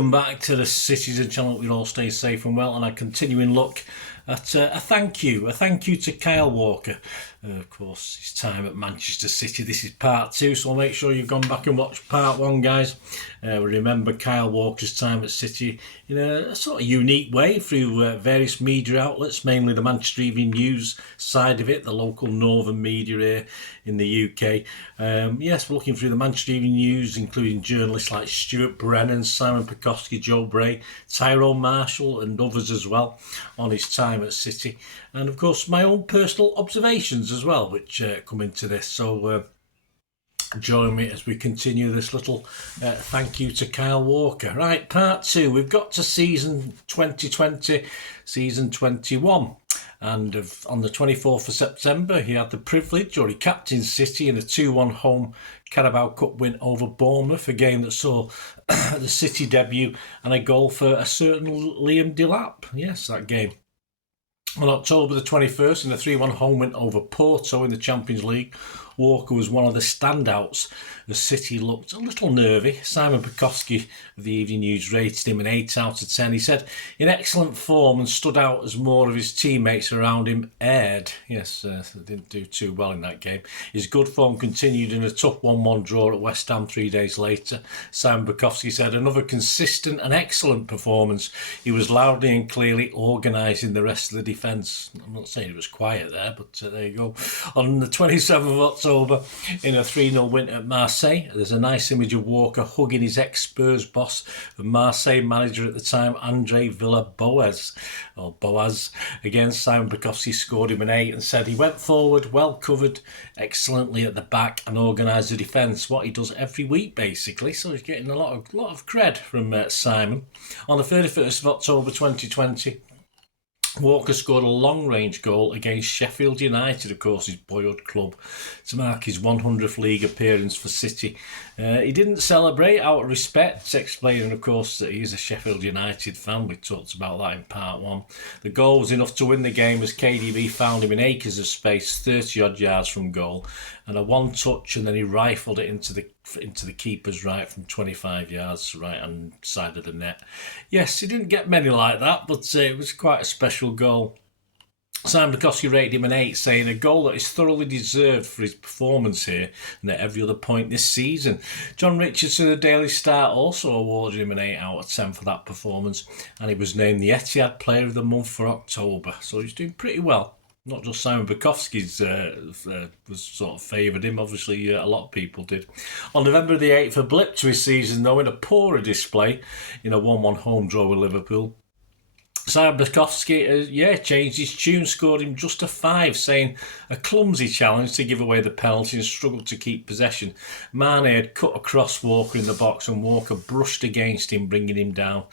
welcome back to the Citizen channel. We all stay safe and well, and a continuing look at a thank you to Kyle Walker. Of course, his time at Manchester City. This is part 2, so make sure you've gone back and watched part 1, guys. We remember Kyle Walker's time at City in a sort of unique way through various media outlets, mainly the Manchester Evening News side of it, the local northern media here in the UK. Yes, we're looking through the Manchester Evening News, including journalists like Stuart Brennan, Simon Pekowski, Joe Bray, Tyrone Marshall and others as well on his time at City. And of course my own personal observations as well, which come into this. So join me as we continue this little thank you to Kyle Walker. Right, part 2. We've got to season 2020, season 21. And on the 24th of September, he had the privilege, or he captained City in a 2-1 home Carabao Cup win over Bournemouth, a game that saw the City debut and a goal for a certain Liam Delap. Yes, that game. On October the 21st, in a 3-1 home win over Porto in the Champions League, Walker was one of the standouts. The City looked a little nervy. Simon Pekowski of the Evening News rated him an 8 out of 10. He said, in excellent form and stood out as more of his teammates around him erred. Yes, they didn't do too well in that game. His good form continued in a tough 1-1 draw at West Ham 3 days later. Simon Pekowski said, another consistent and excellent performance. He was loudly and clearly organising the rest of the defence. I'm not saying it was quiet there, but there you go. On the 27th of October, in a 3-0 win at Marseille, there's a nice image of Walker hugging his ex-Spurs boss, the Marseille manager at the time, Andre Villa-Boas. Again, Simon Pekowski scored him an 8 and said he went forward, well covered, excellently at the back and organised the defence, what he does every week basically. So he's getting a lot of cred from Simon. On the 31st of October 2020, Walker scored a long-range goal against Sheffield United, of course, his boyhood club, to mark his 100th league appearance for City. He didn't celebrate out of respect, explaining, of course, that he is a Sheffield United fan. We talked about that in part 1. The goal was enough to win the game as KDB found him in acres of space, 30-odd yards from goal, and a one-touch, and then he rifled it into the keeper's right from 25 yards, right-hand side of the net. Yes, he didn't get many like that, but it was quite a special goal. Simon Pekowski rated him an 8, saying a goal that is thoroughly deserved for his performance here and at every other point this season. John Richardson of Daily Star also awarded him an 8 out of 10 for that performance, and he was named the Etihad Player of the Month for October, so he's doing pretty well. Not just Simon Pekowski's was sort of favoured him, obviously a lot of people did. On November the 8th, a blip to his season though in a poorer display in a 1-1 home draw with Liverpool. Simon Pekowski, changed his tune, scored him just a 5, saying a clumsy challenge to give away the penalty and struggled to keep possession. Mane had cut across Walker in the box and Walker brushed against him, bringing him down.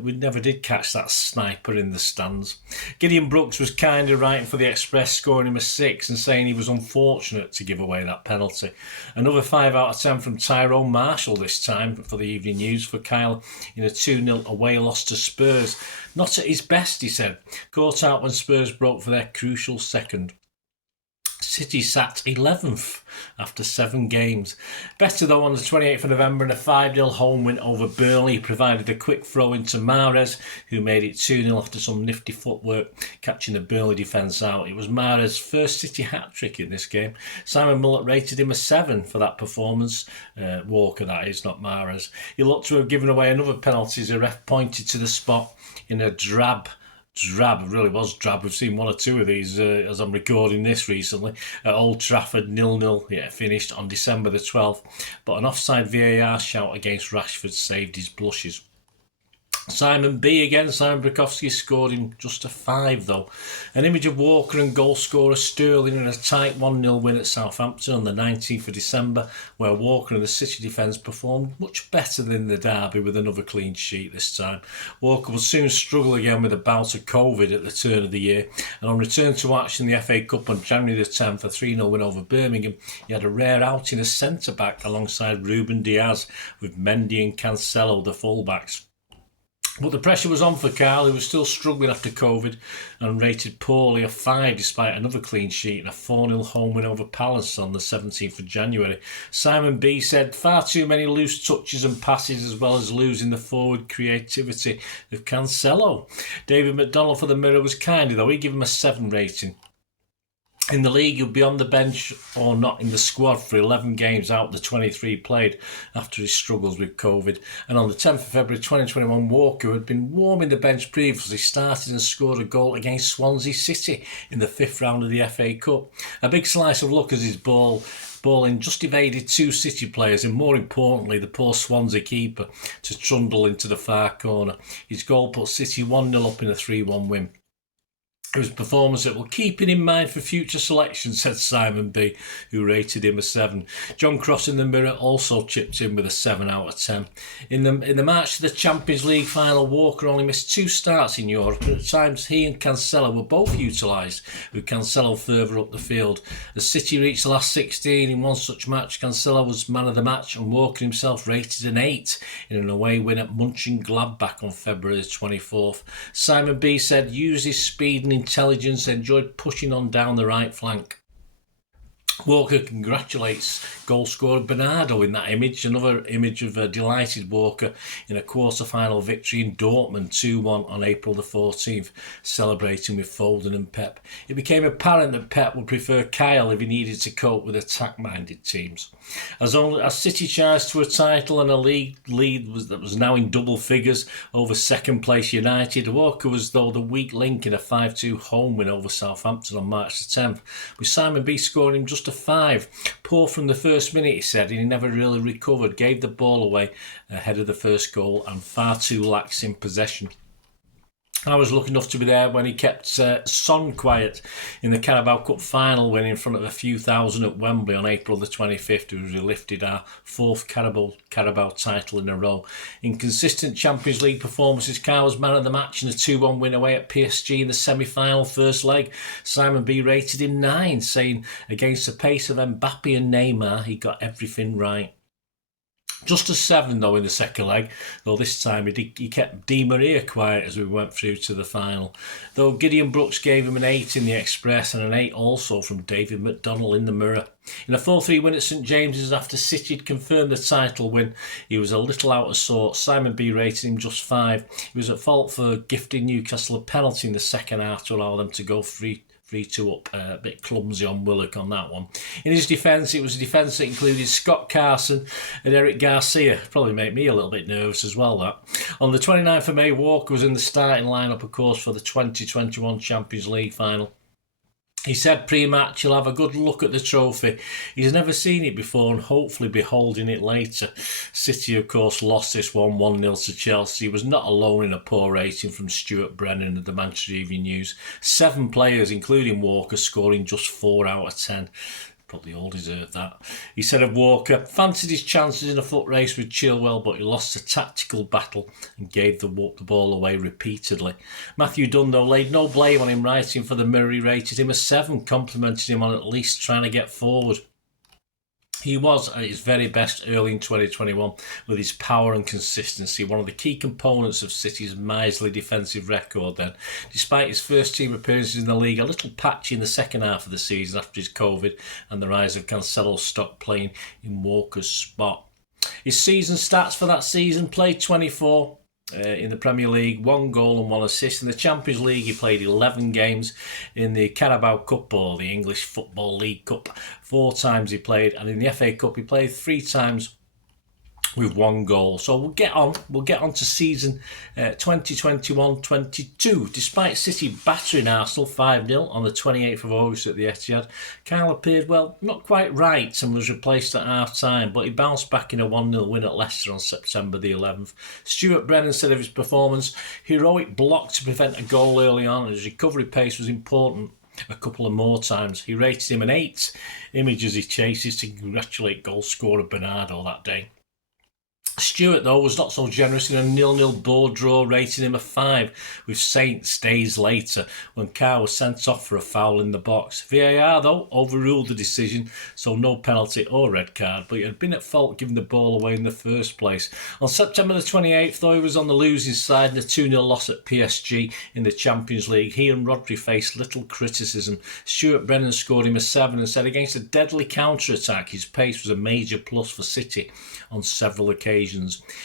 We never did catch that sniper in the stands. Gideon Brooks was kind of writing for the Express, scoring him a 6 and saying he was unfortunate to give away that penalty. Another 5 out of 10 from Tyrone Marshall this time for the Evening News for Kyle in a 2-0 away loss to Spurs. Not at his best, he said. Caught out when Spurs broke for their crucial second. City sat 11th after 7 games. Better though on the 28th of November in a 5-0 home win over Burnley. He provided a quick throw into Mahrez, who made it 2-0 after some nifty footwork, catching the Burnley defence out. It was Mahrez's first City hat-trick in this game. Simon Mullet rated him a 7 for that performance. Walker, that is, not Mahrez. He looked to have given away another penalty as a ref pointed to the spot in a drab, it really was drab. We've seen 1 or 2 of these as I'm recording this recently. At Old Trafford, 0-0, finished on December the 12th. But an offside VAR shout against Rashford saved his blushes. Simon Pekowski scored him just a 5 though. An image of Walker and goal scorer Sterling in a tight 1-0 win at Southampton on the 19th of December, where Walker and the City defence performed much better than the derby with another clean sheet this time. Walker would soon struggle again with a bout of COVID at the turn of the year, and on return to action in the FA Cup on January the 10th, a 3-0 win over Birmingham, he had a rare outing as centre-back alongside Ruben Diaz, with Mendy and Cancelo the full-backs. But the pressure was on for Kyle, who was still struggling after COVID and rated poorly a 5 despite another clean sheet and a 4-0 home win over Palace on the 17th of January. Simon B said, far too many loose touches and passes as well as losing the forward creativity of Cancelo. David McDonald for the Mirror was kinder though, he gave him a 7 rating. In the league, he'll be on the bench or not in the squad for 11 games out of the 23 played after his struggles with COVID. And on the 10th of February 2021, Walker, who had been warming the bench previously, started and scored a goal against Swansea City in the 5th round of the FA Cup. A big slice of luck as his ball in just evaded 2 City players and, more importantly, the poor Swansea keeper to trundle into the far corner. His goal put City 1-0 up in a 3-1 win. It was a performance that will keep it in mind for future selections, said Simon B, who rated him a 7. John Cross in the Mirror also chipped in with a 7 out of 10. In the march to the Champions League final, Walker only missed 2 starts in Europe, and at times he and Cancelo were both utilised, with Cancelo further up the field. As City reached the last 16 in one such match, Cancelo was man of the match, and Walker himself rated an 8 in an away win at Mönchengladbach on February 24th. Simon B said, use his speed and intelligence, enjoyed pushing on down the right flank. Walker congratulates goal scorer Bernardo in that image, another image of a delighted Walker in a quarter-final victory in Dortmund 2-1 on April the 14th, celebrating with Foden and Pep. It became apparent that Pep would prefer Kyle if he needed to cope with attack-minded teams. As City charged to a title and a league lead that was now in double figures over second-place United, Walker was though the weak link in a 5-2 home win over Southampton on March the 10th, with Simon B scoring him just a 5. Poor from the first minute, he said, and he never really recovered, gave the ball away ahead of the first goal and far too lax in possession. I was lucky enough to be there when he kept Son quiet in the Carabao Cup final win in front of a few thousand at Wembley on April the 25th, as we lifted our 4th Carabao title in a row. In consistent Champions League performances, Kyle was man of the match in a 2-1 win away at PSG in the semi-final first leg. Simon B rated him 9, saying against the pace of Mbappe and Neymar, he got everything right. Just a 7 though in the second leg, though this time he kept Di Maria quiet as we went through to the final. Though Gideon Brooks gave him an 8 in the Express and an 8 also from David McDonald in the Mirror. In a 4-3 win at St James's after City had confirmed the title win, he was a little out of sorts. Simon B rated him just 5. He was at fault for gifting Newcastle a penalty in the second half to allow them to go 3-2 up, a bit clumsy on Willock on that one. In his defence, it was a defence that included Scott Carson and Eric Garcia. Probably made me a little bit nervous as well, that. On the 29th of May, Walker was in the starting lineup, of course, for the 2021 Champions League final. He said pre-match he'll have a good look at the trophy. He's never seen it before and hopefully be holding it later. City, of course, lost this one 1-0 to Chelsea. He was not alone in a poor rating from Stuart Brennan of the Manchester Evening News. 7 players, including Walker, scoring just 4 out of 10. Probably all deserve that. He said of Walker, fancied his chances in a foot race with Chilwell, but he lost a tactical battle and gave the ball away repeatedly. Matthew Dunn, though, laid no blame on him, writing for the Mirror. He rated him a 7, complimented him on at least trying to get forward. He was at his very best early in 2021 with his power and consistency, one of the key components of City's miserly defensive record then. Despite his first team appearances in the league, a little patchy in the second half of the season after his COVID and the rise of Cancelo's stock playing in Walker's spot. His season stats for that season: played 24 in the Premier League, 1 goal and 1 assist. In the Champions League, he played 11 games. In the Carabao Cup, or the English Football League Cup, 4 times he played, and in the FA Cup he played 3 times with 1 goal. So we'll get on to season 2021-22. Despite City battering Arsenal 5-0 on the 28th of August at the Etihad, Kyle appeared, well, not quite right and was replaced at half-time, but he bounced back in a 1-0 win at Leicester on September the 11th. Stuart Brennan said of his performance, heroic block to prevent a goal early on, and his recovery pace was important a couple of more times. He rated him an 8, image as he chases to congratulate goal scorer Bernardo that day. Stewart, though, was not so generous in a 0-0 board draw, rating him a 5, with Saints days later when Carr was sent off for a foul in the box. VAR, though, overruled the decision, so no penalty or red card, but he had been at fault giving the ball away in the first place. On September the 28th, though, he was on the losing side in a 2-0 loss at PSG in the Champions League. He and Rodri faced little criticism. Stuart Brennan scored him a 7 and said against a deadly counter-attack, his pace was a major plus for City on several occasions.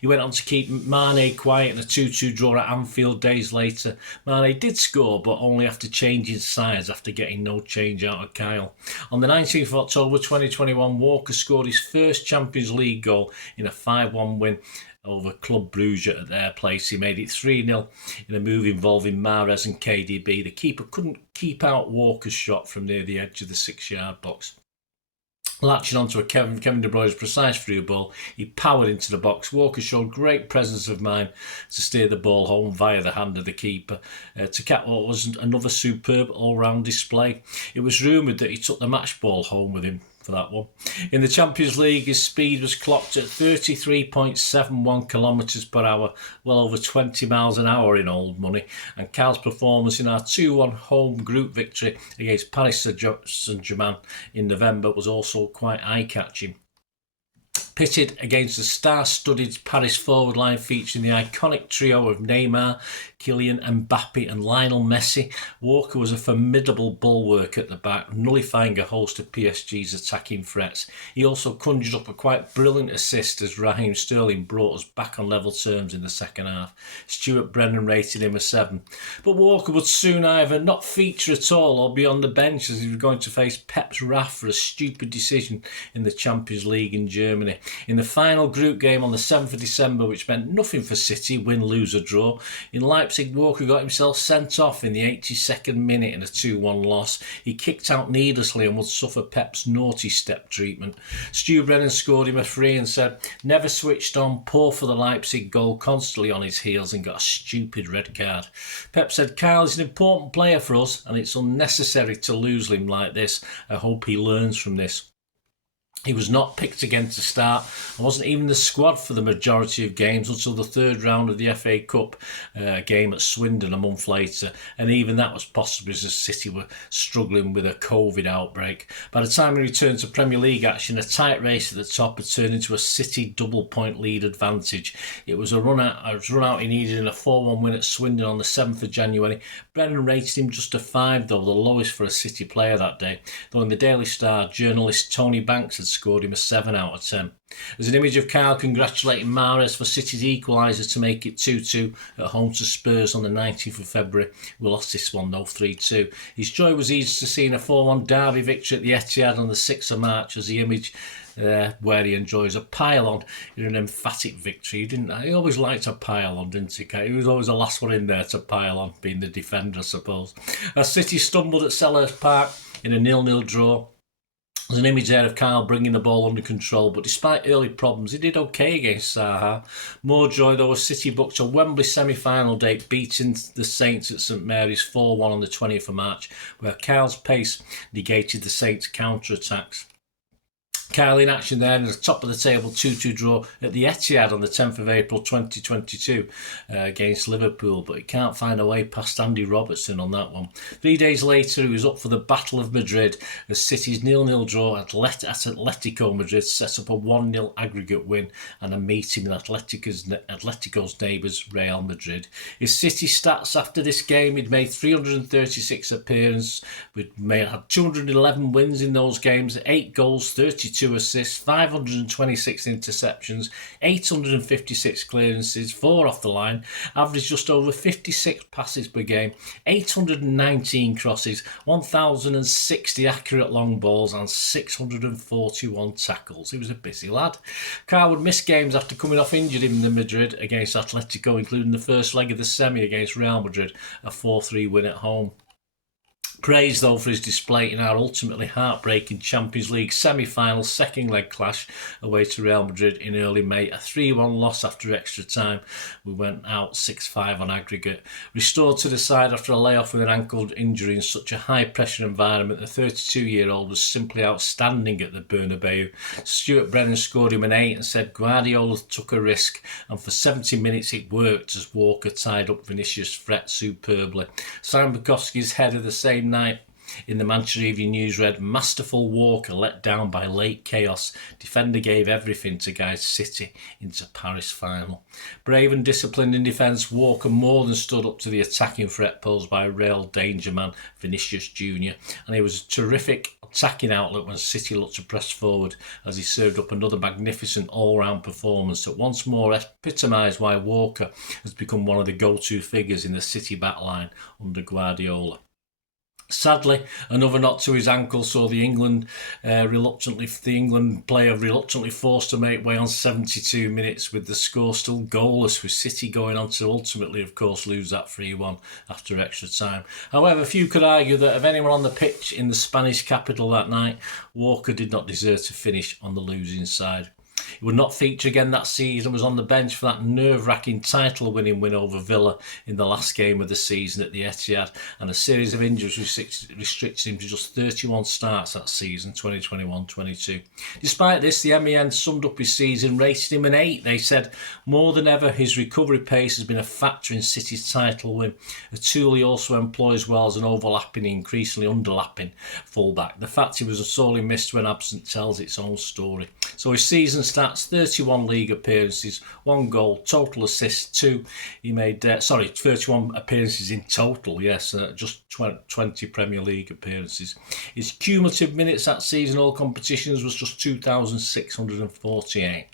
He went on to keep Mane quiet in a 2-2 draw at Anfield days later. Mane did score, but only after changing sides after getting no change out of Kyle. On the 19th of October 2021, Walker scored his first Champions League goal in a 5-1 win over Club Brugge at their place. He made it 3-0 in a move involving Mahrez and KDB. The keeper couldn't keep out Walker's shot from near the edge of the 6-yard box. Latching onto a Kevin De Bruyne's precise through ball, he powered into the box. Walker showed great presence of mind to steer the ball home via the hand of the keeper to cap what was another superb all-round display. It was rumoured that he took the match ball home with him for that one. In the Champions League, his speed was clocked at 33.71 kilometres per hour, well over 20 miles an hour in old money, and Kyle's performance in our 2-1 home group victory against Paris Saint-Germain in November was also quite eye-catching. Pitted against the star-studded Paris forward line featuring the iconic trio of Neymar, Kylian Mbappe and Lionel Messi, Walker was a formidable bulwark at the back, nullifying a host of PSG's attacking threats. He also conjured up a quite brilliant assist as Raheem Sterling brought us back on level terms in the second half. Stuart Brennan rated him a 7. But Walker would soon either not feature at all or be on the bench as he was going to face Pep's wrath for a stupid decision in the Champions League in Germany. In the final group game on the 7th of December, which meant nothing for City, win, lose or draw, in Leipzig, Walker got himself sent off in the 82nd minute in a 2-1 loss. He kicked out needlessly and would suffer Pep's naughty step treatment. Stu Brennan scored him a 3 and said, never switched on, poor for the Leipzig goal, constantly on his heels and got a stupid red card. Pep said, Kyle is an important player for us and it's unnecessary to lose him like this. I hope he learns from this. He was not picked again to start and wasn't even the squad for the majority of games until the third round of the FA Cup game at Swindon a month later, and even that was possibly as City were struggling with a COVID outbreak. By the time he returned to Premier League action, a tight race at the top had turned into a City double-point lead advantage. It was a run out he needed in a 4-1 win at Swindon on the 7th of January. Brennan rated him just a 5, though, the lowest for a City player that day, though in the Daily Star, journalist Tony Banks had scored him a 7 out of 10. There's an image of Kyle congratulating Mahrez for City's equaliser to make it 2-2 at home to Spurs on the 19th of February. We lost this one though, 3-2. His joy was easy to see in a 4-1 derby victory at the Etihad on the 6th of March as the image where he enjoys a pile-on in an emphatic victory. He always liked a pile-on, didn't he? He was always the last one in there to pile on, being the defender, I suppose. As City stumbled at Selhurst Park in a 0-0 draw, there's an image there of Kyle bringing the ball under control, but despite early problems, he did okay against Zaha. More joy, though, as City booked a Wembley semi-final date, beating the Saints at St Mary's 4-1 on the 20th of March, where Kyle's pace negated the Saints' counter-attacks. Kyle in action there in the top of the table 2-2 draw at the Etihad on the 10th of April 2022 against Liverpool, but he can't find a way past Andy Robertson on that one. 3 days later, he was up for the Battle of Madrid as City's 0-0 draw at Atletico Madrid set up a 1-0 aggregate win and a meeting with Atletico's neighbours Real Madrid. His City stats after this game, he'd made 336 appearances, had 211 wins in those games, 8 goals, 32 assists, 526 interceptions, 856 clearances, 4 off the line, averaged just over 56 passes per game, 819 crosses, 1,060 accurate long balls and 641 tackles. He was a busy lad. Kyle would miss games after coming off injured in the Madrid against Atletico, including the first leg of the semi against Real Madrid, a 4-3 win at home. Praised though for his display in our ultimately heartbreaking Champions League semi-final second leg clash away to Real Madrid in early May, a 3-1 loss after extra time. We went out 6-5 on aggregate. Restored to the side after a layoff with an ankle injury in such a high pressure environment, the 32-year-old was simply outstanding at the Bernabeu. Stuart Brennan scored him an 8 and said Guardiola took a risk, and for 70 minutes it worked as Walker tied up Vinicius' threat superbly. Simon Bukowski's header the same night in the Manchester Evening News read, masterful Walker let down by late chaos. Defender gave everything to guide City into Paris final. Brave and disciplined in defence, Walker more than stood up to the attacking threat posed by Real danger man Vinicius Jr. And he was a terrific attacking outlet when City looked to press forward as he served up another magnificent all-round performance that once more epitomised why Walker has become one of the go-to figures in the City backline under Guardiola. Sadly, another knock to his ankle saw the England player reluctantly forced to make way on 72 minutes, with the score still goalless, with City going on to ultimately, of course, lose that 3-1 after extra time. However, few could argue that of anyone on the pitch in the Spanish capital that night, Walker did not deserve to finish on the losing side. He would not feature again that season, was on the bench for that nerve-wracking title-winning win over Villa in the last game of the season at the Etihad, and a series of injuries restricted him to just 31 starts that season, 2021-22. Despite this, the MEN summed up his season, rated him an 8. They said, more than ever, his recovery pace has been a factor in City's title win, a tool he also employs well as an overlapping, increasingly underlapping fullback. The fact he was sorely missed when absent tells its own story. So his season stats, 31 league appearances, 1 goal, total assists 2. He made 31 appearances in total, yes, just 20 Premier League appearances. His cumulative minutes that season, all competitions, was just 2,648.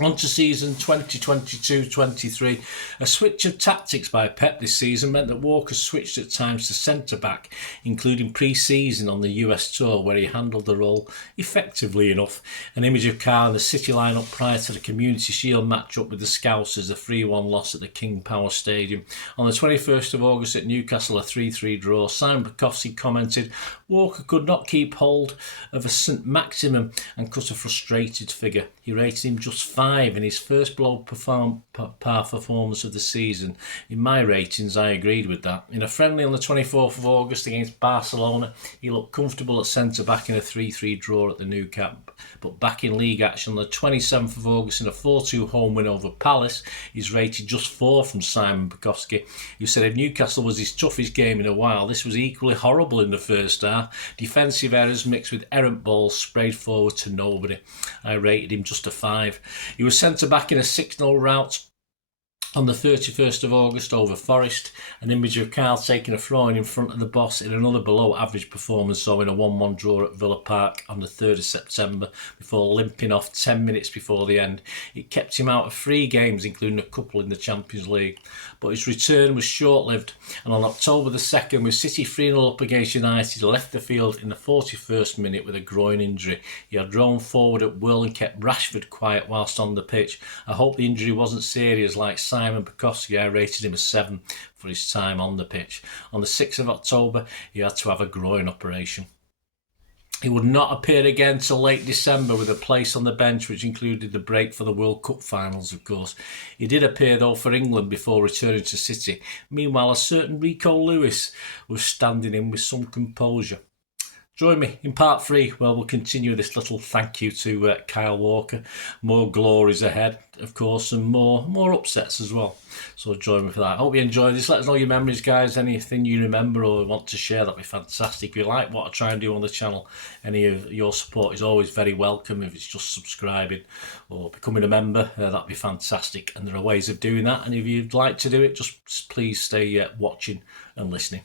On to season 2022-23, a switch of tactics by Pep this season meant that Walker switched at times to centre-back, including pre-season on the US tour, where he handled the role effectively enough. An image of Carl in the City lineup prior to the Community Shield match-up with the Scousers, a 3-1 loss at the King Power Stadium. On the 21st of August at Newcastle, a 3-3 draw, Simon Bukowski commented, Walker could not keep hold of a St Maximum and cut a frustrated figure. He rated him just 5 in his first below par performance of the season. In my ratings, I agreed with that. In a friendly on the 24th of August against Barcelona, he looked comfortable at centre-back in a 3-3 draw at the Nou Camp. But back in league action on the 27th of August in a 4-2 home win over Palace, he's rated just 4 from Simon Bukowski, who said if Newcastle was his toughest game in a while, this was equally horrible in the first half. Defensive errors mixed with errant balls sprayed forward to nobody. I rated him just a 5. He was centre-back in a 6-0 rout on the 31st of August over Forest, an image of Carl taking a throw-in front of the boss in another below-average performance, so in a 1-1 draw at Villa Park on the 3rd of September, before limping off 10 minutes before the end. It kept him out of 3 games, including a couple in the Champions League. But his return was short-lived, and on October the 2nd, with City 3-0 up against United, he left the field in the 41st minute with a groin injury. He had drawn forward at will and kept Rashford quiet whilst on the pitch. I hope the injury wasn't serious like Simon Bukowski. I rated him a 7 for his time on the pitch. On the 6th of October, he had to have a groin operation. He would not appear again till late December with a place on the bench, which included the break for the World Cup finals, of course. He did appear, though, for England before returning to City. Meanwhile, a certain Rico Lewis was standing in with some composure. Join me in part 3, where we'll continue this little thank you to Kyle Walker. More glories ahead, of course, and more upsets as well. So join me for that. I hope you enjoy this. Let us know your memories, guys. Anything you remember or want to share, that'd be fantastic. If you like what I try and do on the channel, any of your support is always very welcome. If it's just subscribing or becoming a member, that'd be fantastic. And there are ways of doing that. And if you'd like to do it, just please stay watching and listening.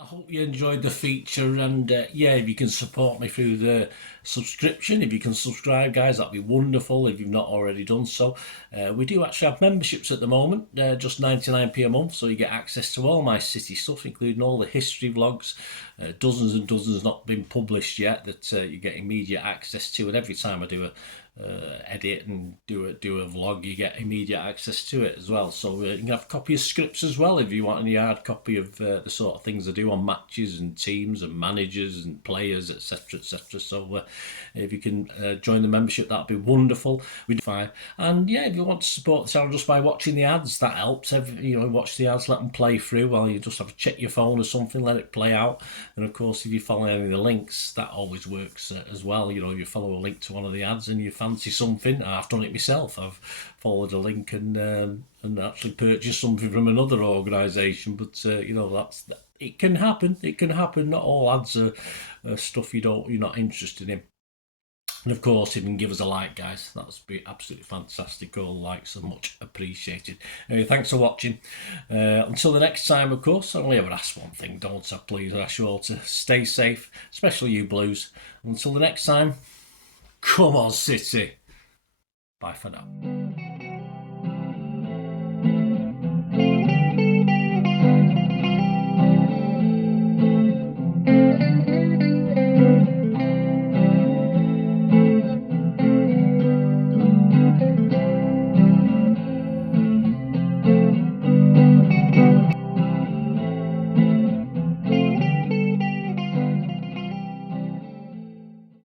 I hope you enjoyed the feature, and if you can support me through the subscription, if you can subscribe, guys, that'd be wonderful if you've not already done so. We do actually have memberships at the moment, just 99p a month, so you get access to all my City stuff, including all the history vlogs, dozens and dozens not been published yet that you get immediate access to, and every time I do edit and do a vlog, you get immediate access to it as well. So you can have a copy of scripts as well if you want any hard copy of the sort of things I do on matches and teams and managers and players, etc, etc. So if you can join the membership, that'd be wonderful. We'd fine. And yeah, if you want to support the channel just by watching the ads, that helps. Watch the ads, let them play through while you just have to check your phone or something, let it play out. And of course, if you follow any of the links, that always works as well. You follow a link to one of the ads and you fancy something. I've done it myself. I've followed a link and actually purchased something from another organisation. But it can happen. It can happen. Not all ads are stuff you're not interested in. And of course, if you can give us a like, guys, that would be absolutely fantastic. All likes are much appreciated. Anyway, thanks for watching. Until the next time, of course, I only ever ask one thing, don't I? Please, I ask you all to stay safe, especially you Blues. Until the next time, come on, City. Bye for now.